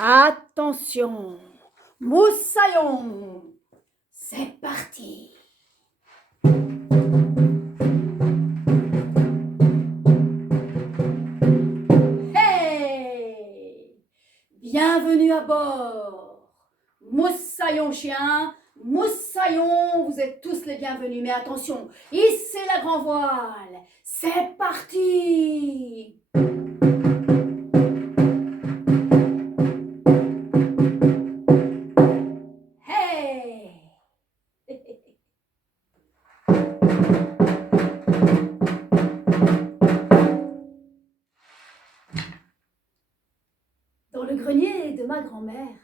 Attention, moussaillon, c'est parti. Hey, bienvenue à bord. Moussaillon chien, moussaillon, vous êtes tous les bienvenus. Mais attention, hissez la grand voile. C'est parti. Dans le grenier de ma grand-mère,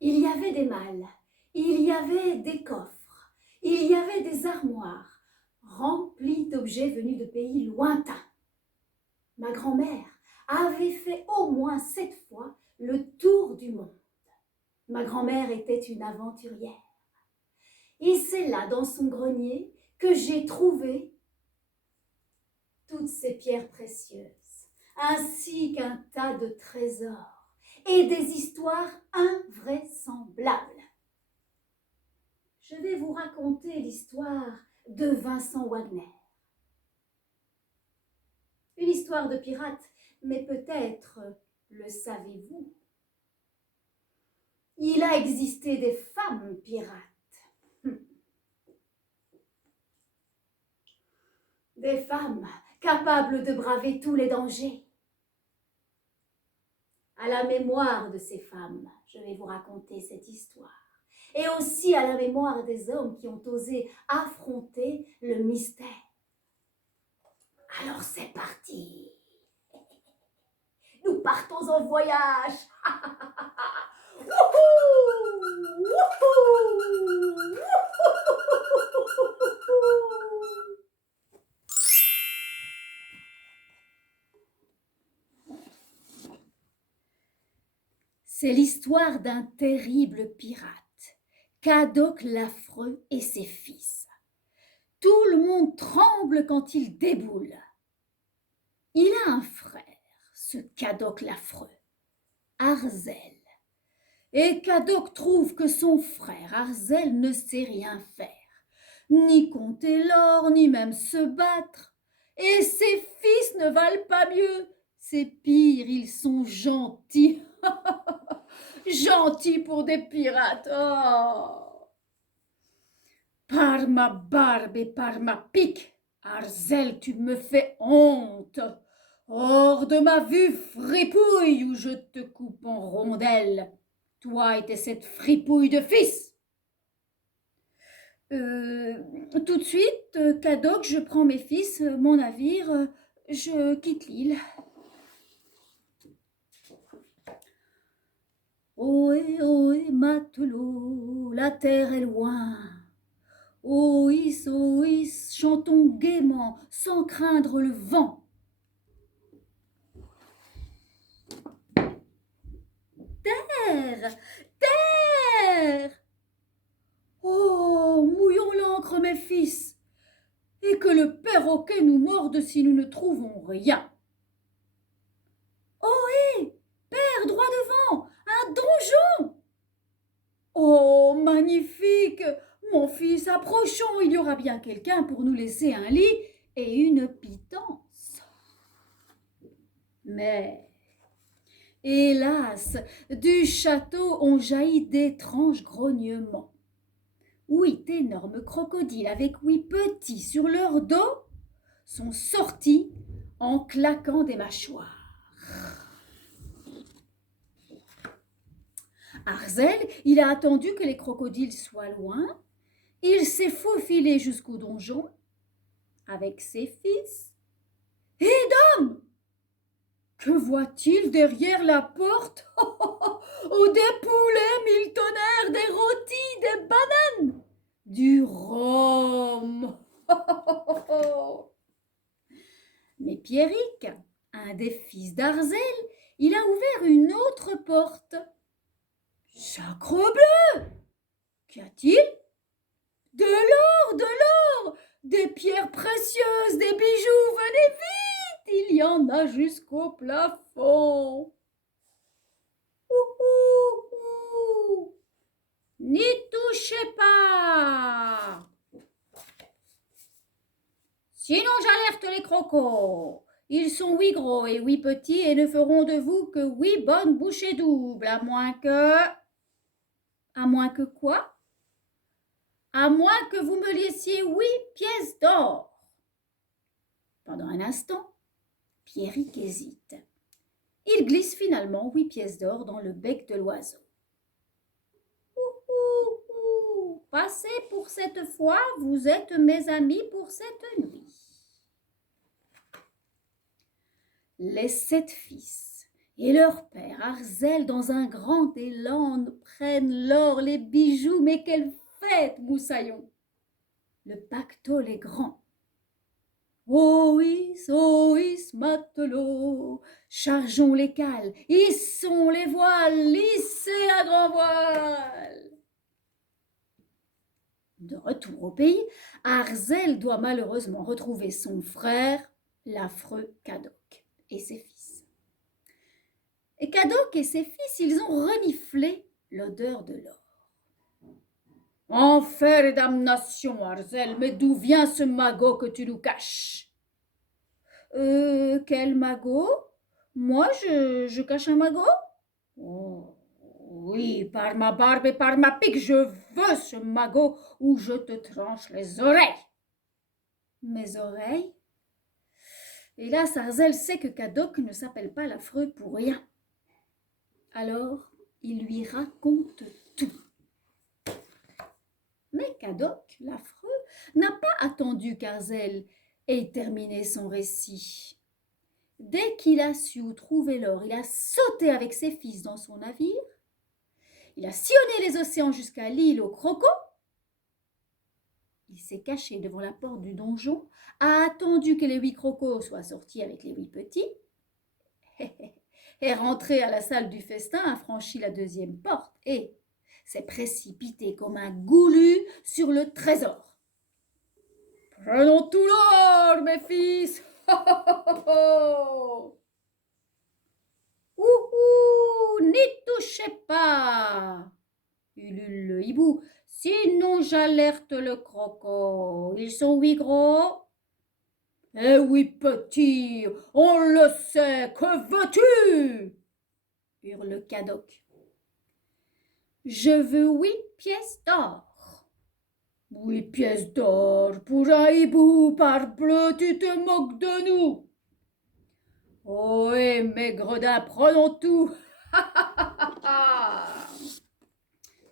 il y avait des malles, il y avait des coffres, il y avait des armoires remplies d'objets venus de pays lointains. Ma grand-mère avait fait au moins 7 fois le tour du monde. Ma grand-mère était une aventurière. Et c'est là, dans son grenier, que j'ai trouvé toutes ces pierres précieuses, ainsi qu'un tas de trésors et des histoires invraisemblables. Je vais vous raconter l'histoire de Vincent Wagner. Une histoire de pirate, mais peut-être le savez-vous. Il a existé des femmes pirates. Des femmes capables de braver tous les dangers. À la mémoire de ces femmes, je vais vous raconter cette histoire. Et aussi à la mémoire des hommes qui ont osé affronter le mystère. Alors c'est parti. Nous partons en voyage. C'est l'histoire d'un terrible pirate, Cadoc l'Affreux et ses fils. Tout le monde tremble quand il déboule. Il a un frère, ce Cadoc l'Affreux, Arzel. Et Cadoc trouve que son frère Arzel ne sait rien faire, ni compter l'or, ni même se battre. Et ses fils ne valent pas mieux, c'est pire, ils sont gentils. Gentils pour des pirates. Oh. Par ma barbe et par ma pique, Arzel, tu me fais honte. Hors de ma vue, fripouille, ou je te coupe en rondelles. Toi et tes 7 fripouilles de fils. Tout de suite, Cadoc, je prends mes fils, mon navire, je quitte l'île. Ohé, ohé, matelot, la terre est loin. Ohis, chantons gaiement, sans craindre le vent. Terre, terre! Oh, mouillons l'ancre, mes fils, et que le perroquet nous morde si nous ne trouvons rien. Ohé, père, droit devant, un donjon! Oh, magnifique! Mon fils, approchons, il y aura bien quelqu'un pour nous laisser un lit et une pitance. Mais, hélas, du château ont jailli d'étranges grognements. 8 énormes crocodiles avec 8 petits sur leur dos sont sortis en claquant des mâchoires. Arzel, il a attendu que les crocodiles soient loin. Il s'est faufilé jusqu'au donjon avec ses fils. Et dame! Que voit-il derrière la porte? Oh, des poulets, 1000 tonnerres, des rôtis, des bananes, du rhum. Mais Pierrick, un des fils d'Arzel, il a ouvert une autre porte. Sacrebleu! Qu'y a-t-il? De l'or, des pierres précieuses, des bijoux, venez vite, il y en a jusqu'au plafond. N'y touchez pas! Sinon j'alerte les crocos. Ils sont 8 gros et 8 petits et ne feront de vous que 8 bonnes bouchées doubles, à moins que... À moins que quoi? À moins que vous me laissiez 8 pièces d'or. Pendant un instant, Pierrick hésite. Il glisse finalement 8 pièces d'or dans le bec de l'oiseau. Passez pour cette fois, vous êtes mes amis pour cette nuit. Les 7 fils et leur père Arzel, dans un grand élan, prennent l'or, les bijoux, mais quelle fête, moussaillon! Le pactole est grand. Ois, matelot, chargeons les cales, hissons les voiles, lissez la grand voile. De retour au pays, Arzel doit malheureusement retrouver son frère, l'affreux Cadoc, et ses fils. Et Cadoc et ses fils, ils ont reniflé l'odeur de l'or. Enfer et damnation, Arzel, mais d'où vient ce magot que tu nous caches? Quel magot? Moi, je cache un magot? Oh, oui, par ma barbe et par ma pique, je veux ce magot où je te tranche les oreilles. Mes oreilles? Hélas, Arzel sait que Cadoc ne s'appelle pas l'affreux pour rien. Alors, il lui raconte tout. Mais Cadoc, l'affreux, n'a pas attendu qu'Arzel ait terminé son récit. Dès qu'il a su où trouver l'or, il a sauté avec ses fils dans son navire, il a sillonné les océans jusqu'à l'île aux crocos, il s'est caché devant la porte du donjon, a attendu que les 8 crocos soient sortis avec les 8 petits, est rentré à la salle du festin, a franchi la 2e porte et s'est précipité comme un goulu sur le trésor. Prenons tout l'or, mes fils! N'y touchez pas! Ulule le hibou. Sinon j'alerte le croco. Ils sont 8 gros. Eh oui, petit, on le sait, que veux-tu? Hurle Cadoc. Je veux 8 pièces d'or. 8 pièces d'or pour un hibou, parbleu, tu te moques de nous. Ohé, mes gredins, prenons tout.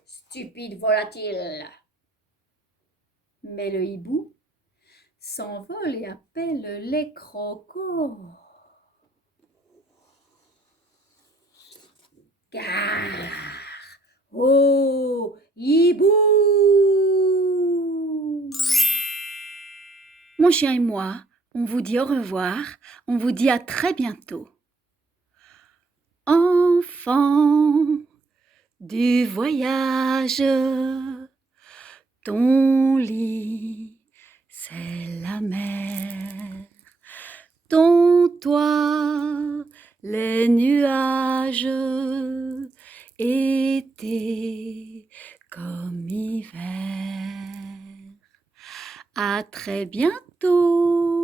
Stupide volatile. Mais le hibou s'envole et appelle les crocos. Gare! Oh, hibou! Mon chien et moi, on vous dit au revoir, on vous dit à très bientôt. Enfant du voyage, ton lit, c'est la mer, ton toit, les nuages, été comme hiver. À très bientôt.